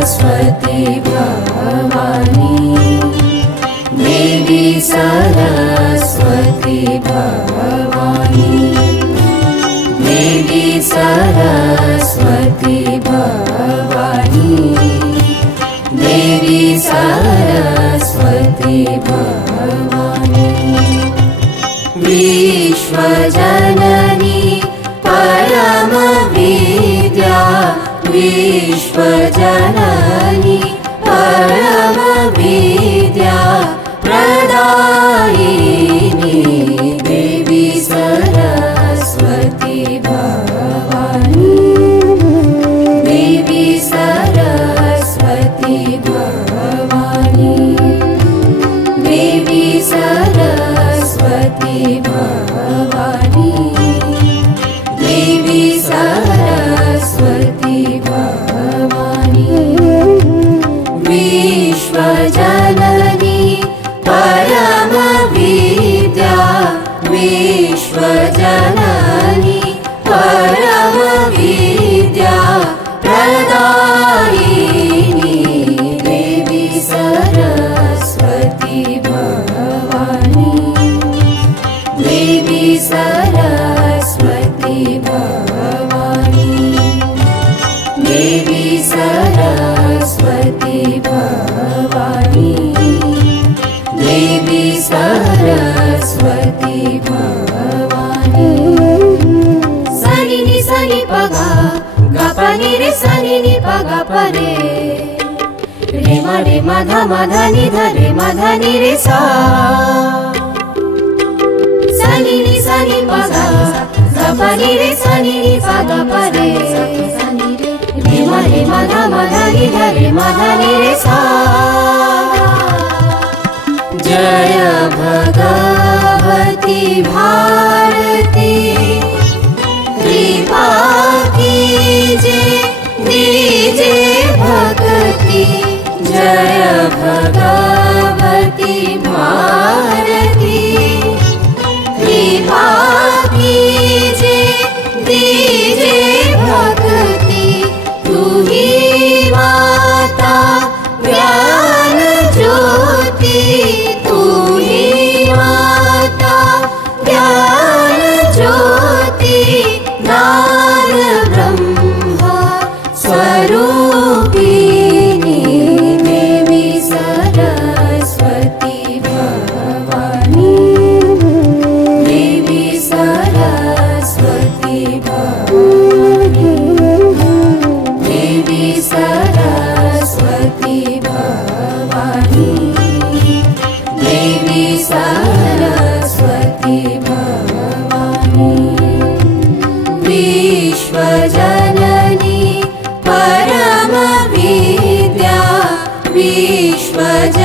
सरस्वती भवानी देवी सरस्वती भवानी देवी सरस्वती भवानी देवी सरस्वती भवानी विश्वजननी परम विद्या विश्वजननी परम विद्या प्रदायिनी देवी सरस्वती भवानी देवी सरस्वती भवानी देवी सरस्वती भवानी देवी सरस्वती भवानी विश्वजननी परम विद्या विश्वजननी परम विद्या प्रदायिनी देवी सरस्वती भवानी देवी सरस्वती भवानी देवी सरस्वती भवानी देवी सरस्वती भवानी सनि नि सनि पगा गपनि रे सनि नि पगा परे रे मा ध नि ध नि रे सा सनि नि सनि पगा गपनि रे सनि नि पगा परे रे मा ध नि ध नि रे सा जय भगवती भारती कृपा कीजे दीजे भक्ति जय भगवती भारती कृपा कीजे दीजे भक्ति तू ही माता ज्ञान ज्योति तू ही माता ज्ञान ज्योति नाद ब्रह्म स्वरूपिणी देवी सरस्वती भवानी देवी सरस्वती भवानी देवी सरस्वती भवानी देवी सरस्वती भवानी विश्वजननी परम विद्या विश्वजननी